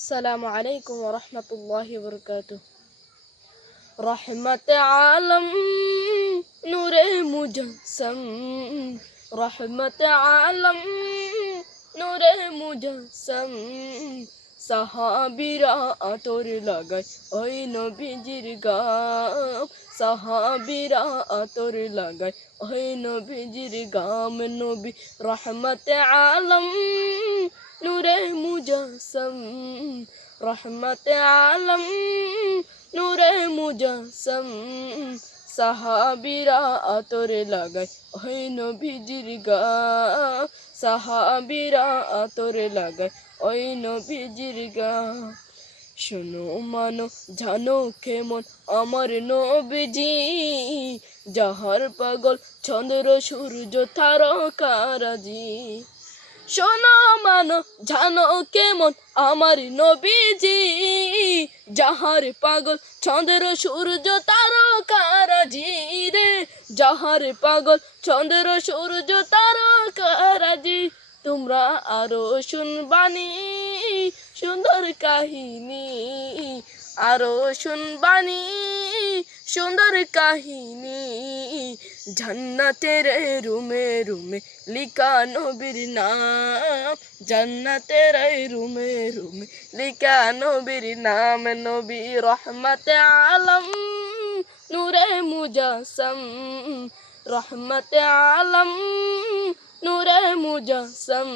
السلام عليكم ورحمة الله وبركاته. رحمة عالم نور مجسم، رحمة عالم نور মুজাসসাম। সাহাবীরা আতর লাগায় ওই নবীজির গাম, সাহাবীরা আতর লাগায় ওই নবীজির গাম। নবী রহমতে আলম নূরে মুজাসসাম, রহমতে আলম নূরে মুজাসসাম। সাহাবীরা আতর লাগায় ওই নবীজির গাম, সাহাবীরা আতর লাগায় ওই নবীজির গাম। শোনো মানো জানো কেমন আমার নবীজি, যাহার পাগল চন্দ্র সূর্য তারকারাজি। শোনো মানো জানো কেমন আমার নবীজি, যাহার পাগল চন্দ্র সূর্য তারকারাজি রে, যাহার পাগল চন্দ্র সূর্য তারকারাজি। তোমরা আরো শুনবানি সুন্দর কাহিনী, আরো শুনবানি সুন্দর কাহিনী। জান্নাতের রুমে রুমে লিখা নবীর নাম, জান্নাতের রুমে রুমে লিখা নবীর নাম। নবী রহমতে আলম নূরে মুজাসসাম, রহমতে আলম নূরে মুজাসসাম।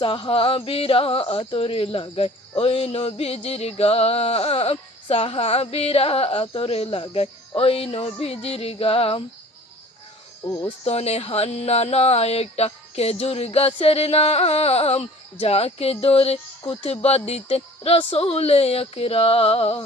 সাহাবীরা আতর লাগায় ওই নবীজির গাম, সাহাবীরা আতর লাগায় ওই নবীজির গাম। ওস্তনে হান্নানা একটা খেজুর গাছের নাম, যাকে ধরে খুতবা দিতেন রাসূল আকরাম।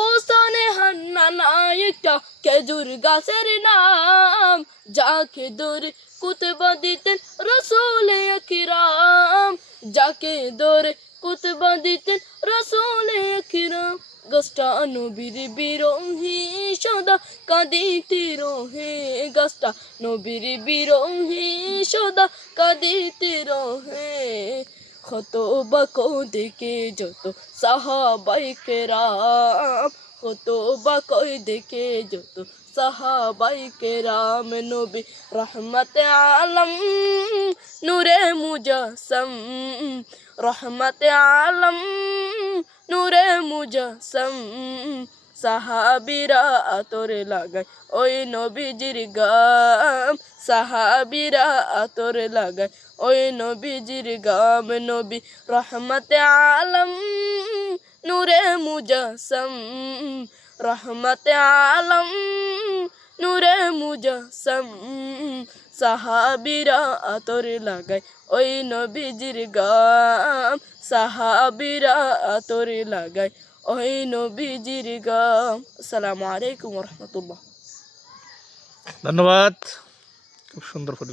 ওস্তনে হান্নানা একটা খেজুর গাছের নাম, যাকে ধরে খুতবা দিতেন রাসূল আকরাম, যাকে ধরে খুতবা দিতেন রাসূল আকরাম। গাছটা নবীর বিরোহী সদা কাঁদিতে রহে, গাছটা নবীর বিরোহী সদা কাঁদিতে রহে। কত বাকো দেখে যত সাহাবায়ে কেরাম, কত বাকো দেখে যত সাহাবায়ে কেরাম। নবী রহমতে আলম নূরে মুজাসসাম, রহমতে আলম নূরে মুজাসসাম। সাহাবীরা আতর লাগায় ওই নবীজির গাম, সাহাবীরা আতর লাগায় ওই নবীজির গাম। নবী রহমতে আলম নূরে মুজাসসাম, রহমতে আলম নূরে মুজাসসাম। সাহাবীরা আতর লাগায় ওই নবীজির গাম, সাহাবীরা আতর লাগায় ওই নবীজির গাম। আসসালামু আলাইকুম ওয়া রাহমাতুল্লাহ। ধন্যবাদ, খুব সুন্দর পরিবেশ।